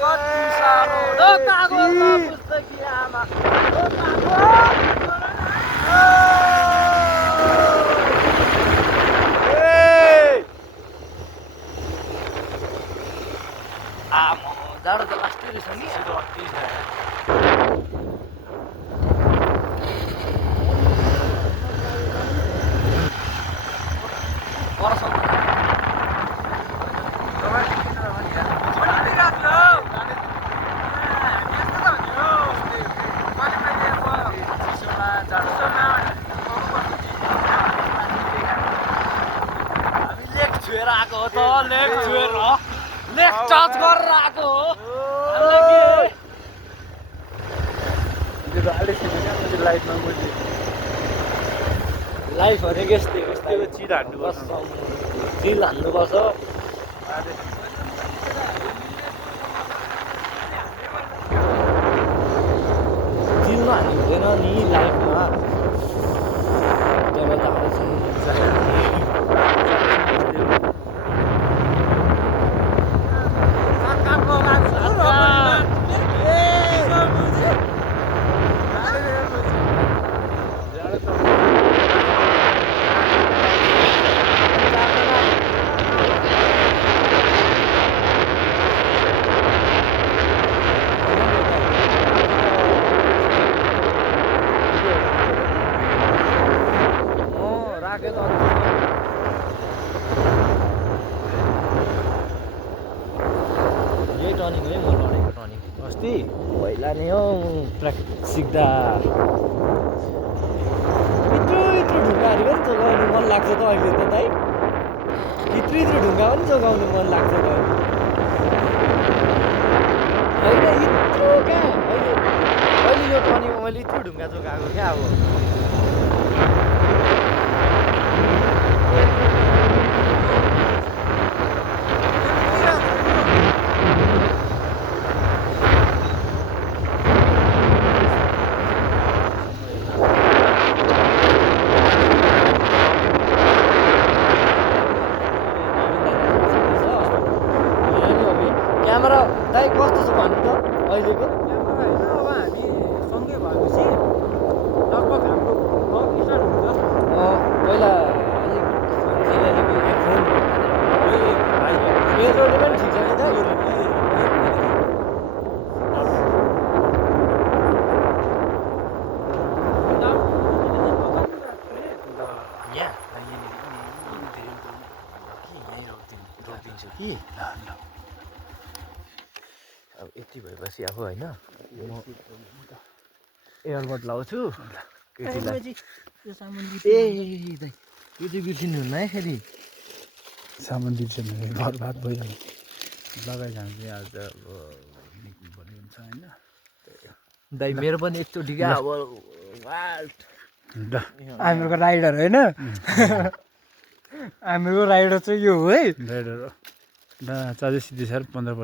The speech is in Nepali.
कति साह्रो ढोकाको पुस्तकी आमा आमा जाडो त लास्टै रहेछ नि लेक टच गरेर आएको हो लाइफ भनेको यस्तै चिल हान्नुपर्छ चिल हान्नुपर्छ चिलमा हान्नु हुँदैन नि लाइफमा जब यही टर्निङ है म लडेको टर्निङ अस्ति पहिला नि हौ ट्र्याक सिक्दा यत्रो ढुङ्गाहरू पनि जोगाउनु मन लाग्छ त अहिले त दाइ यत्रो ढुङ्गा पनि जोगाउनु मन लाग्छ त होइन यत्रो कहाँ अहिले यो टर्निङमा मैले यत्रो ढुङ्गा जोगाएको क्या अब क्यामेरा दाइ कस्तो छ भन्नु त अहिलेको क्यामेरा होइन अब हामी सँगै भएपछि लगभग हाम्रो ब्लग स्टार्ट हुन्छ पहिला अलिक पेट्रोल पनि ठिक छ नि त रोकिदिन्छु कि अब यति भएपछि अब होइन म एयरबड लाउँछु ए दाइ यो चाहिँ बिर्सिनु हुन्न है फेरि सामान बिर्सेन बर्बाद भइहाल्यो लगाइजान्छ आज अब निक्लिनुपर्ने हुन्छ होइन दाइ मेरो पनि एकचोटि क्या अब हामीहरूको राइडर होइन हामीहरूको राइडर चाहिँ यो हो है राइडर चार्जेस सिधै सर 15